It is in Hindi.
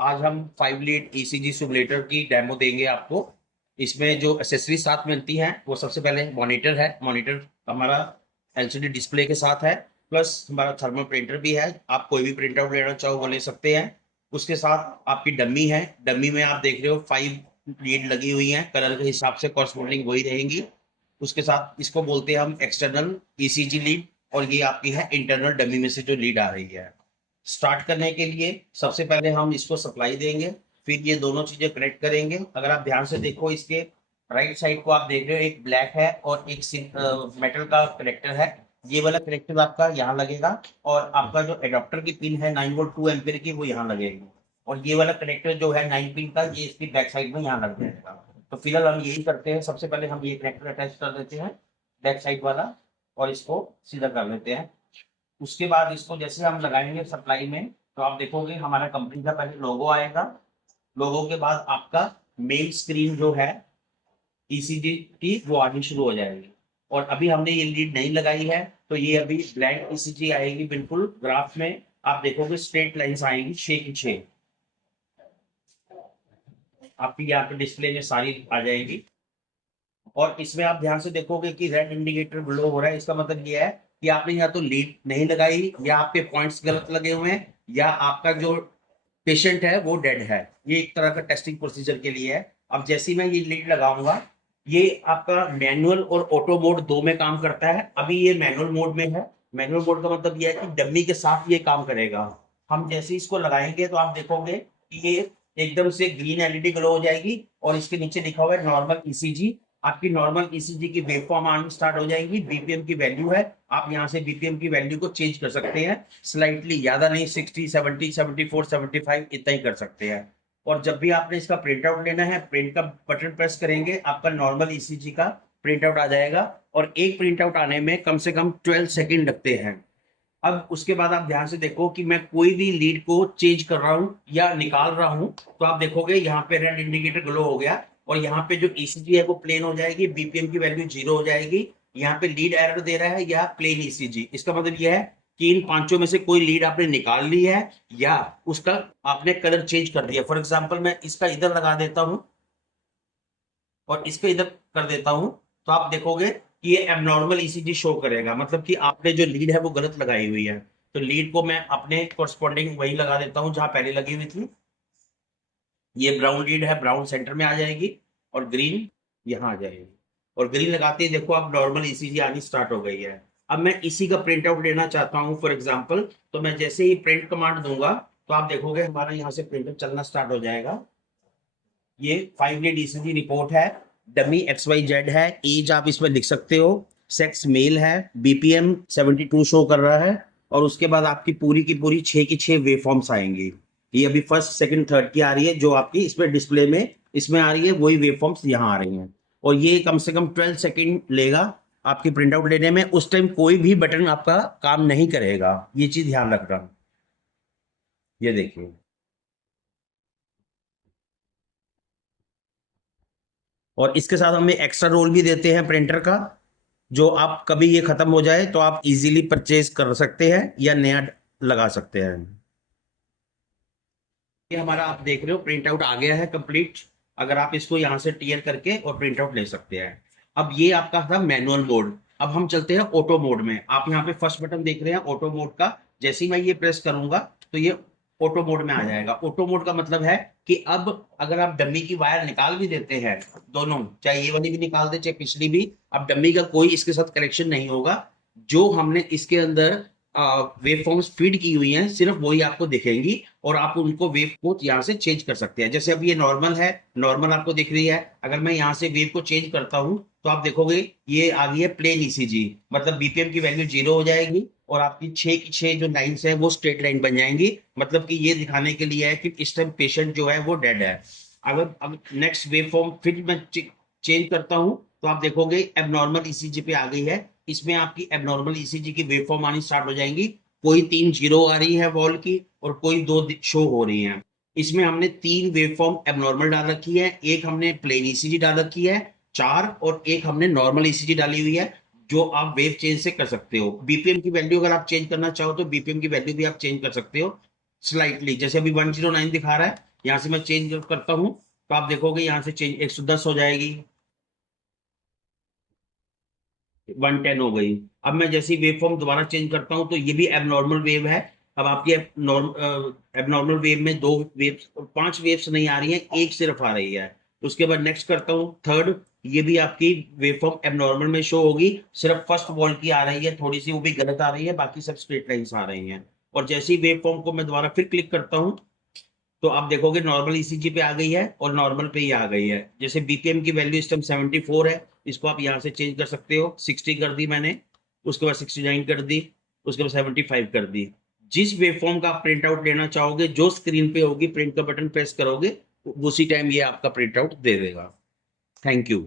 आज हम 5 लीड ईसीजी सिमुलेटर की डेमो देंगे आपको। इसमें जो एसेसरी साथ मिलती हैं वो सबसे पहले मॉनिटर है। मॉनिटर हमारा एलसीडी डिस्प्ले के साथ है, प्लस हमारा थर्मल प्रिंटर भी है। आप कोई भी प्रिंट आउट लेना चाहो वो ले सकते हैं। उसके साथ आपकी डमी है। डमी में आप देख रहे हो 5 लीड लगी हुई हैं, कलर के हिसाब से कॉरस्पॉन्डिंग वही रहेंगी। उसके साथ इसको बोलते हैं हम एक्सटर्नल ईसीजी लीड, और ये आपकी है इंटरनल डमी में से जो लीड आ रही है। स्टार्ट करने के लिए सबसे पहले हम इसको सप्लाई देंगे, फिर ये दोनों चीजें कनेक्ट करेंगे। अगर आप ध्यान से देखो, इसके राइट साइड को आप देख रहे हो, एक ब्लैक है और एक मेटल का कनेक्टर है। ये वाला कनेक्टर आपका यहाँ लगेगा, और आपका जो एडाप्टर की पिन है 9 वोल्ट 2 एम्पियर की, वो यहाँ लगेगी। और ये वाला कनेक्टर जो है 9 पिन का, ये इसकी बैक साइड में यहाँ लग जाएगा। तो फिलहाल हम यही करते हैं, सबसे पहले हम ये कनेक्टर अटैच कर देते हैं बैक साइड वाला, और इसको सीधा कर लेते हैं। उसके बाद इसको जैसे हम लगाएंगे सप्लाई में, तो आप देखोगे हमारा कंपनी का पहले लोगो आएगा। लोगो के बाद आपका मेन स्क्रीन जो है ईसीजी की, वो आनी शुरू हो जाएगी। और अभी हमने ये लीड नहीं लगाई है, तो ये अभी ब्लैंक ईसीजी आएगी। बिल्कुल ग्राफ में आप देखोगे स्ट्रेट लाइंस आएंगी 6 की 6, आपकी यहाँ पे डिस्प्ले में सारी आ जाएगी। और इसमें आप ध्यान से देखोगे कि रेड इंडिकेटर ग्लो हो रहा है। इसका मतलब ये है कि आपने या तो लीड नहीं लगाई, या आपके पॉइंट्स गलत लगे हुए हैं, या आपका जो पेशेंट है वो डेड है। ये एक तरह का टेस्टिंग प्रोसीजर के लिए है। अब जैसे ही मैं ये लीड लगाऊंगा, ये आपका मैनुअल और ऑटो मोड दो में काम करता है। अभी ये मैनुअल मोड में है। मैनुअल मोड का मतलब ये है कि डमी के साथ ये काम करेगा। हम जैसे ही इसको लगाएंगे तो आप देखोगे कि ये एकदम से ग्रीन एलईडी ग्लो हो जाएगी, और इसके नीचे लिखा हुआ है नॉर्मल ईसीजी। आपकी नॉर्मल ईसीजी की वेवफॉर्म आनी स्टार्ट हो जाएगी। बीपीएम की वैल्यू है, आप यहाँ से बीपीएम की वैल्यू को चेंज कर सकते हैं स्लाइटली, ज्यादा नहीं, 60 70 74 75 इतना ही कर सकते हैं। और जब भी आपने इसका प्रिंट आउट लेना है, प्रिंट का बटन प्रेस करेंगे, आपका नॉर्मल ईसीजी का प्रिंट आउट आ जाएगा। और एक प्रिंट आउट आने में कम से कम 12 सेकेंड लगते हैं। अब उसके बाद आप ध्यान से देखो कि मैं कोई भी लीड को चेंज कर रहा हूं या निकाल रहा हूं, तो आप देखोगे यहाँ पे रेड इंडिकेटर ग्लो हो गया, और यहाँ पे जो ईसीजी है वो प्लेन हो जाएगी, बीपीएम की वैल्यू 0 हो जाएगी। यहाँ पे लीड एरर दे रहा है या प्लेन ईसीजी। इसका मतलब यह है कि इन पांचों में से कोई लीड आपने निकाल ली है, या उसका आपने कलर चेंज कर दिया। फॉर एग्जाम्पल मैं इसका इधर लगा देता हूं और इसको इधर कर देता हूं, तो आप देखोगे कि ये एबनॉर्मल ईसीजी शो करेगा, मतलब कि आपने जो लीड है वो गलत लगाई हुई है। तो लीड को मैं अपने कोरस्पॉन्डिंग वही लगा देता हूं जहां पहले लगी हुई थी। ये ब्राउन लीड है, ब्राउन सेंटर में आ जाएगी, और ग्रीन यहाँ आ जाएगी। और ग्रीन लगाते ही देखो अब नॉर्मल ईसीजी आनी स्टार्ट हो गई है। अब मैं इसी का प्रिंट आउट लेना चाहता हूँ फॉर एग्जाम्पल, तो मैं जैसे ही प्रिंट कमांड दूंगा, तो आप देखोगे हमारा यहाँ से प्रिंटर चलना स्टार्ट हो जाएगा। ये 5 लीड ईसीजी रिपोर्ट है। डमी XYZ है, एज आप इसमें लिख सकते हो, सेक्स मेल है, बीपीएम 72 शो कर रहा है। और उसके बाद आपकी पूरी की पूरी 6 की 6 वेव फॉर्म्स आएंगी। ये अभी फर्स्ट सेकंड थर्ड की आ रही है, जो आपकी इसमें डिस्प्ले में इसमें आ रही है, वही वेव फॉर्म्स यहाँ आ रही हैं। और ये कम से कम 12 सेकंड लेगा आपकी प्रिंट आउट लेने में। उस टाइम कोई भी बटन आपका काम नहीं करेगा, ये चीज ध्यान रखना। ये देखिए, और इसके साथ हम एक्स्ट्रा रोल भी देते हैं प्रिंटर का। जो आप कभी ये खत्म हो जाए तो आप इजीली परचेज कर सकते हैं या नया लगा सकते हैं। ये हमारा आप देख रहे हो प्रिंट आउट आ गया है कंप्लीट। अगर आप इसको यहाँ से टीयर करके और प्रिंट आउट ले सकते हैं। अब ये आपका था मैनुअल मोड। अब हम चलते हैं ऑटो मोड में। आप यहाँ पे फर्स्ट बटन देख रहे हैं ऑटो मोड का। जैसे ही मैं ये प्रेस करूंगा, तो ये ऑटो मोड में आ जाएगा। ऑटो मोड का मतलब है कि अब अगर आप डमी की वायर निकाल भी देते हैं, दोनों, चाहे ये वाली भी निकाल दे चाहे पिछली भी, अब डमी का कोई इसके साथ कनेक्शन नहीं होगा। जो हमने इसके अंदर वेव फॉर्म्स फीड की हुई हैं, सिर्फ वही आपको दिखेंगी, और आप उनको वेव को यहाँ से चेंज कर सकते हैं। जैसे अब ये नॉर्मल है, नॉर्मल आपको दिख रही है। अगर मैं यहाँ से वेव को चेंज करता हूँ, तो आप देखोगे ये आ गई है प्लेन ईसीजी, मतलब बीपीएम की वैल्यू 0 हो जाएगी, और आपकी 6 की 6 जो लाइन्स है वो स्ट्रेट लाइन बन जाएंगी। मतलब कि ये दिखाने के लिए है कि इस टाइम पेशेंट जो है वो डेड है। अगर अब नेक्स्ट वेव फॉर्म फिर मैं चेंज करता हूँ, तो आप देखोगे एबनॉर्मल ईसीजी पे आ गई है। इसमें आपकी एबनॉर्मल ईसीजी की वेवफॉर्म आनी स्टार्ट हो जाएंगी। कोई 3 जीरो आ रही है वॉल की, और कोई 2 शो हो रही हैं। इसमें हमने 3 वेवफॉर्म एबनॉर्मल डाल रखी है, एक हमने प्लेन ईसीजी डाल रखी है 4, और एक हमने नॉर्मल ईसीजी डाली हुई है, जो आप वेव चेंज से कर सकते हो। बीपीएम की वैल्यू अगर आप चेंज करना चाहो, तो बीपीएम की वैल्यू भी आप चेंज कर सकते हो। स्लाइटली, जैसे अभी 109 दिखा रहा है, यहाँ से मैं चेंज करता हूँ तो आप देखोगे यहाँ से चेंज 110 हो जाएगी, 110 हो गई। अब मैं जैसे ही वेव फॉर्म दोबारा चेंज करता हूँ तो ये भी एबनॉर्मल वेव है। अब आपकी एबनॉर्मल वेव में 2 वेव्स, 5 वेव्स नहीं आ रही हैं, एक सिर्फ आ रही है। उसके बाद नेक्स्ट करता हूँ थर्ड, ये भी आपकी वेव फॉर्म एबनॉर्मल में शो होगी, सिर्फ फर्स्ट वॉल की आ रही है थोड़ी सी, वो भी गलत आ रही है, बाकी सब स्ट्रेट लाइन्स आ रही हैं। और जैसे ही वेव फॉर्म को मैं दोबारा फिर क्लिक करता हूँ तो आप देखोगे नॉर्मल ईसीजी पे आ गई है और नॉर्मल पे ही आ गई है। जैसे बीपीएम की वैल्यू इस टाइम 74 है, इसको आप यहाँ से चेंज कर सकते हो, 60 कर दी मैंने, उसके बाद 69 कर दी, उसके बाद 75 कर दी। जिस वेवफॉर्म का आप प्रिंट आउट लेना चाहोगे, जो स्क्रीन पे होगी, प्रिंट का बटन प्रेस करोगे, उसी टाइम ये आपका प्रिंट आउट दे देगा। Thank you.